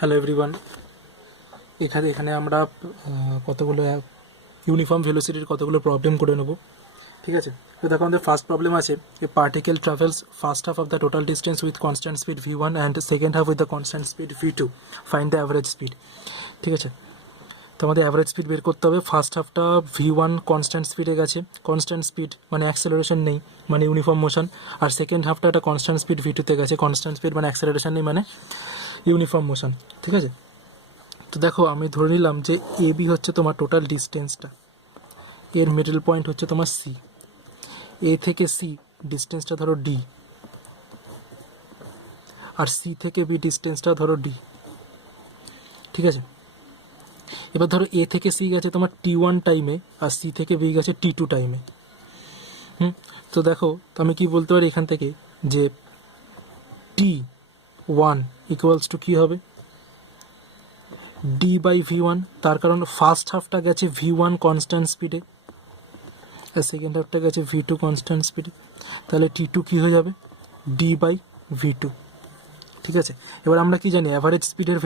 Hello everyone, এখানে আমরা কতগুলো ইউনিফর্ম ভেলোসিটির কতগুলো প্রবলেম করে নেব। ঠিক আছে, তো দেখো আমাদের ফার্স্ট প্রবলেম আছে a particle travels first half of the total distance with constant speed v1 and second half with the constant speed v2, find the average speed. ঠিক আছে, তো আমাদের অ্যাভারেজ স্পিড বের করতে হবে। ফার্স্ট হাফটা v1 কনস্ট্যান্ট স্পিডে গেছে, কনস্ট্যান্ট স্পিড মানে অ্যাক্সেলারেশন নেই, মানে ইউনিফর্ম মোশন। আর সেকেন্ড হাফটা একটা কনস্ট্যান্ট স্পিড v2তে গেছে, কনস্ট্যান্ট স্পিড মানে অ্যাক্সেলারেশন নেই, মানে ইউনিফর্ম মোশন। ঠিক আছে, তো দেখো আমি ধরে নিলাম যে এ বি হচ্ছে তোমার টোটাল ডিস্টেন্সটা, এর মিডল পয়েন্ট হচ্ছে তোমার সি, এ থেকে সি ডিস্টেন্সটা ধরো ডি, আর সি থেকে বি ডিস্টেন্সটা ধরো ডি। ঠিক আছে, এবার ধরো এ থেকে সি গেছে তোমার t1 টাইমে, আর সি থেকে বি গেছে t2 টাইমে। তো দেখো, তো আমি কি বলতে পারি এখান থেকে যে t1 ইকুয়ালস টু কী হবে, ডি বাই v1, তার কারণ ফার্স্ট হাফটা গেছে v1 কনস্ট্যান্ট স্পিডে আর সেকেন্ড হাফটা গেছে v2 কনস্ট্যান্ট স্পিডে, তাহলে t2 কী হয়ে যাবে, ডি বাই v2। ঠিক আছে, এবার আমরা কি জানি অ্যাভারেজ স্পিডের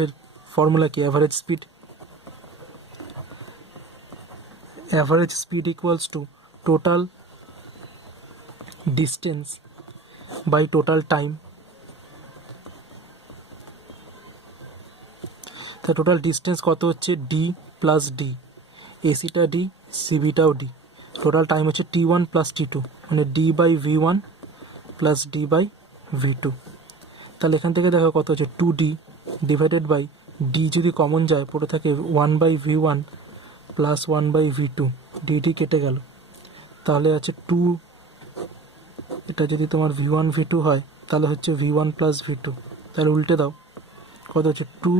ফর্মুলা কি, average speed equals to total distance by total time. তা টোটাল ডিস্টেন্স কত হচ্ছে, ডি প্লাস ডি, এসিটা ডি সিবিটাও ডি, টোটাল টাইম হচ্ছে t1 প্লাস t2, মানে D by v1 plus D by v2। তাহলে এখান থেকে দেখো কত হচ্ছে, 2d ডিভাইডেড বাই ডি, যদি কমন যায় পড়ে থাকে 1 by v1 plus 1 by v2, D কেটে গেল, তাহলে আছে 2, এটা যদি তোমার v1 v2 হয় তাহলে হচ্ছে v1 প্লাস v2, তাহলে উল্টে দাও, কত হচ্ছে 2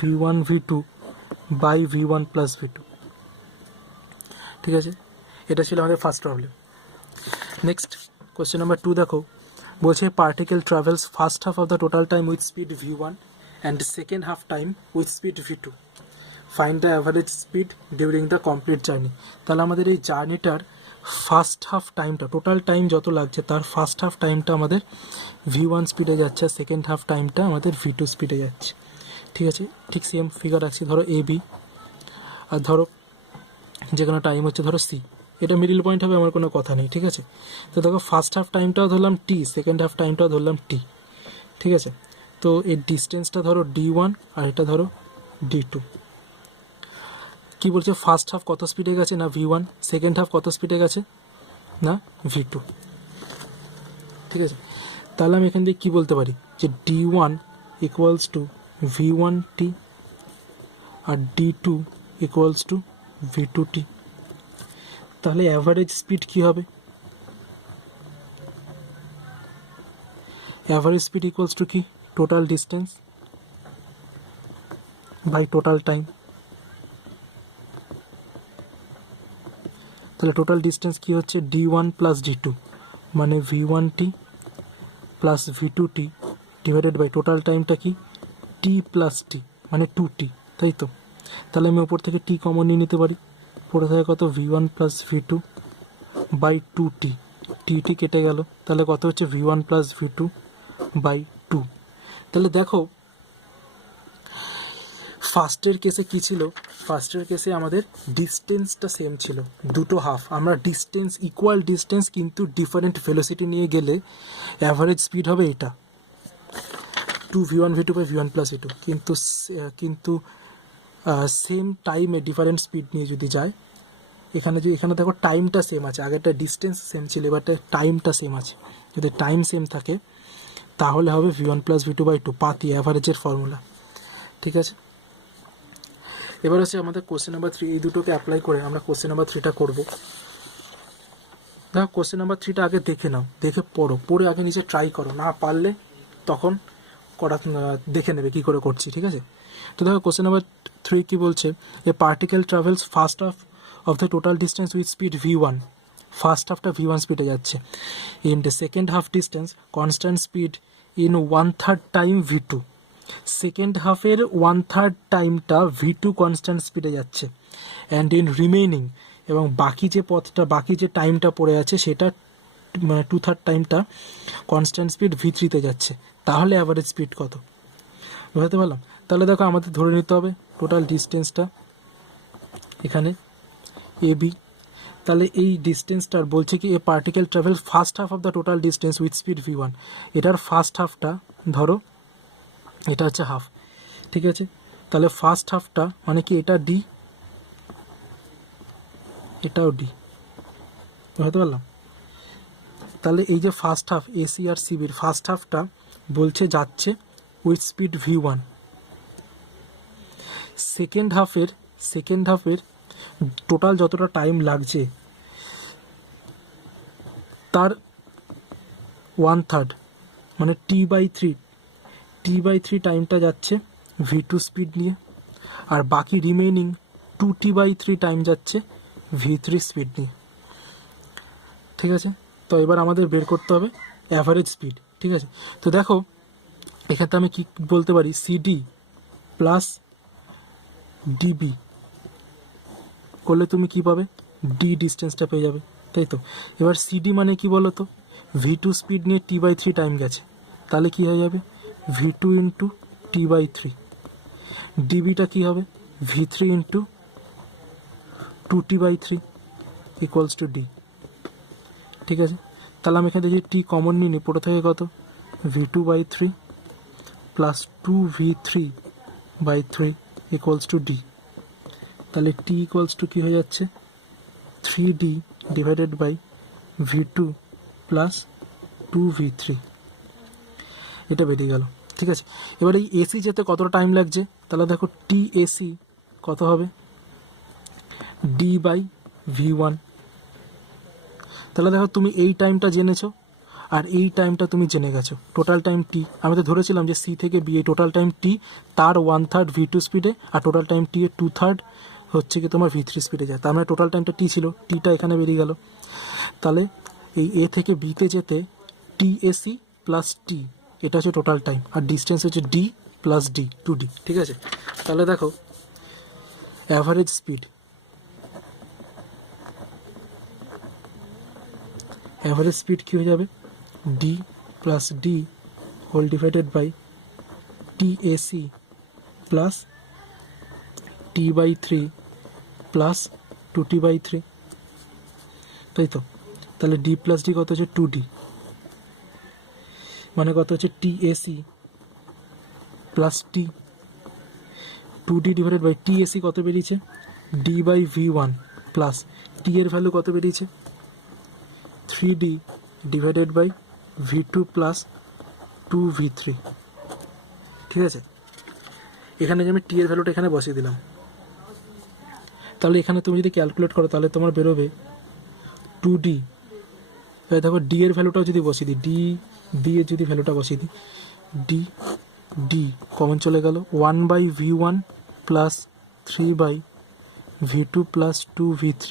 v1 v2 by v1 plus v2। ঠিক আছে, এটা ছিল আমাদের first problem. Next question number 2 দেখো, বলছে particle travels first half of the total time with speed v1 and second half time with speed v2, find the average speed during the complete journey. তাহলে আমাদের এই জার্নিটার first half টাইমটা, total time যত লাগছে তার first half টাইমটা আমাদের v1 স্পিডে যাচ্ছে, আর সেকেন্ড হাফ টাইমটা আমাদের v2 স্পিডে যাচ্ছে। ঠিক আছে, ঠিক সেম ফিগার রাখছি, ধরো এ বি, আর ধরো যে কোনো টাইম হচ্ছে ধরো সি, এটা মিডিল পয়েন্ট হবে, আমার কোনো কথা নেই। ঠিক আছে, তো দেখো ফার্স্ট হাফ টাইমটাও ধরলাম টি, সেকেন্ড হাফ টাইমটাও ধরলাম টি। ঠিক আছে, তো এই ডিস্টেন্সটা ধরো d1 আর এটা ধরো d2। কি বলছে, ফার্স্ট হাফ কত স্পিডে গেছে না v1, সেকেন্ড হাফ কত স্পিডে গেছে না v2। ঠিক আছে, তাহলে আমি এখান থেকে কী বলতে পারি যে d1 ইকুয়ালস টু v1t আর d2 ইকুয়ালস টু v2t। তাহলে অ্যাভারেজ স্পিড কী হবে, অ্যাভারেজ স্পিড ইকুয়ালস টু কি, total distance by total time. তাহলে টোটাল ডিস্টেন্স কী হচ্ছে, d1 প্লাস d2, মানে v1t plus v2t divided by total টাইমটা কি, t প্লাস t মানে 2t, তাই তো। তাহলে আমি ওপর থেকে t কমন নিয়ে নিতে পারি, পড়ে থাকে কত, v1 plus v2 by 2t, tt কেটে গেল, তাহলে কত হচ্ছে v1 প্লাস v2 বাই 2। তাহলে দেখো ফার্স্টের কেসে কী ছিল, ফার্স্টের কেসে আমাদের ডিস্টেন্সটা সেম ছিল, দুটো হাফ, আমরা ডিস্টেন্স ইকুয়াল ডিস্টেন্স কিন্তু ডিফারেন্ট ভেলোসিটি নিয়ে গেলে অ্যাভারেজ স্পিড হবে এটা 2v1 v2 by v1 plus v2, কিন্তু সেম টাইমে ডিফারেন্ট স্পিড নিয়ে যদি যায়, এখানে দেখো টাইমটা সেম আছে, আগেরটা ডিস্টেন্স সেম ছিল, এবারটা টাইমটা সেম আছে, যদি টাইম সেম থাকে তাহলে হবে v1 প্লাস v2 বাই 2, পাতি অ্যাভারেজের ফর্মুলা। ঠিক আছে, এবার হচ্ছে আমাদের কোশ্চেন নাম্বার 3, এই দুটোকে অ্যাপ্লাই করে আমরা কোশ্চেন নাম্বার 3টা করবো। দেখো কোশ্চেন নাম্বার 3টা আগে দেখে নাও, দেখে পড়ো, পড়ে আগে নিজে ট্রাই করো, না পারলে তখন দেখে নেবে কী করে করছি। ঠিক আছে, তো দেখো কোশ্চেন নাম্বার 3 কী বলছে, a particle travels first half of the total distance with speed v1, first হাফটা v1 স্পিডে যাচ্ছে, in the second half distance constant speed in 1/3 time v2, second হাফের 1/3 টাইমটা v2 কনস্ট্যান্ট স্পিডে যাচ্ছে, অ্যান্ড ইন রিমেইনিং, এবং বাকি যে পথটা, বাকি যে টাইমটা পড়ে আছে সেটা মানে 2/3 টাইমটা কনস্ট্যান্ট স্পিড v3তে যাচ্ছে, তাহলে অ্যাভারেজ স্পিড কত, বুঝতে পারলাম। তাহলে দেখো আমাদের ধরে নিতে হবে টোটাল ডিস্টেন্সটা এখানে এ বি। তাহলে এই ডিস্টেন্সটার বলছে কি a particle travel first half of the total distance with speed v1। এটার ফার্স্ট হাফটা ধরো এটা হচ্ছে হাফ, ঠিক আছে। তাহলে ফার্স্ট হাফটা মানে কি এটা ডি, এটাও ডি, বুঝতে পারলাম। তাহলে এই যে ফার্স্ট হাফ এসি আর সিবির ফার্স্ট হাফটা বলছে যাচ্ছে উইথ স্পিড v1। সেকেন্ড হাফের টোটাল যতটা টাইম লাগছে তার 1/3 মানে t/3 টাইমটা যাচ্ছে v2 স্পিড নিয়ে, আর বাকি রিমেইনিং 2t/3 টাইম যাচ্ছে v3 স্পিড নিয়ে, ঠিক আছে। তো এবার আমাদের বের করতে হবে অ্যাভারেজ স্পিড, ঠিক আছে। তো দেখো এখানে আমি কি বলতে পারি, সিডি প্লাস ডিবি করলে তুমি কি পাবে, ডি ডিস্টেন্সটা পেয়ে যাবে, তাই তো। এবার সিডি মানে কি বলো তো, v2 স্পিড নিয়ে t/3 টাইম গেছে, তাহলে কি হয়ে যাবে v2 ইন্টু t/3। ডিবিটা কি হবে v3 into 2t/3 equals to D, ঠিক আছে। তাহলে আমি এখানে যদি টি কমন নিই পড়ে থাকে কত v2/3 plus 2v3/3 equals to D. তাহলে টি ইকুয়ালস টু কী হয়ে যাচ্ছে 3d divided by v2 plus 2v3, এটা বেরিয়ে গেল, ঠিক আছে। এবার এই এসি যেতে কতটা টাইম লাগছে, তাহলে দেখো টি এসি কত হবে d/v1। তাহলে দেখো তুমি এই টাইমটা জেনেছো আর এই টাইমটা তুমি জেনে গেছো, টোটাল টাইম টি। আমি তো ধরেছিলাম যে সি থেকে বি এই টোটাল টাইম টি, তার 1/3 v2 স্পিডে আর টোটাল টাইম টি এর 2/3 হচ্ছে কি তোমার v3 স্পিডে যায়। তার মানে টোটাল টাইমটা টি ছিল, টিটা এখানে বেরিয়ে গেল। তাহলে এই এ থেকে বিতে যেতে টি এসি প্লাস টি, এটা হচ্ছে টোটাল টাইম, আর ডিস্টেন্স হচ্ছে ডি প্লাস ডি 2d, ঠিক আছে। তাহলে দেখো অ্যাভারেজ স্পিড কী হয়ে যাবে D plus D whole divided by T AC plus t/3 plus 2t/3, তাই তো। তাহলে ডি প্লাস ডি কত হচ্ছে 2d, মানে কত হচ্ছে T AC plus T 2d divided by T AC কত বেরিয়েছে d/v1 প্লাস টি এর ভ্যালু কত বেরিয়েছে 3d divided by v2 plus 2v3, ঠিক আছে। এখানে যে আমি টি এর ভ্যালুটা এখানে বসিয়ে দিলাম, তাহলে এখানে তুমি যদি ক্যালকুলেট করো তাহলে তোমার বেরোবে 2d। এবার দেখো ডি এর ভ্যালুটাও যদি বসিয়ে দিই, ডি এর যদি ভ্যালুটা বসিয়ে দিই ডি কমন চলে গেল 1/v1 plus 3/v2 plus 2v3,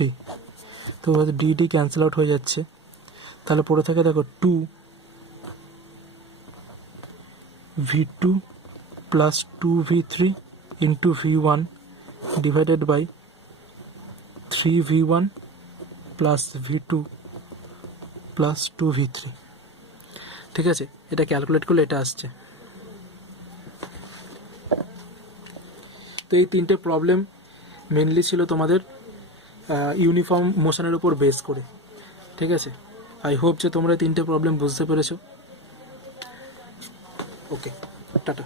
তো ডি ক্যান্সেল আউট হয়ে যাচ্ছে। তাহলে পড়ে থাকে দেখো 2v2 plus 2v3 into v1 divided by 3v1 plus v2 plus 2v3, ঠিক আছে। এটা ক্যালকুলেট করলে এটা আসছে। তো এই তিনটে প্রবলেম মেনলি ছিল তোমাদের ইউনিফর্ম মোশনের উপর বেস করে, ঠিক আছে। আই হোপ যে তোমরা তিনটে প্রবলেম বুঝতে পেরেছো। ওকে, টাটা।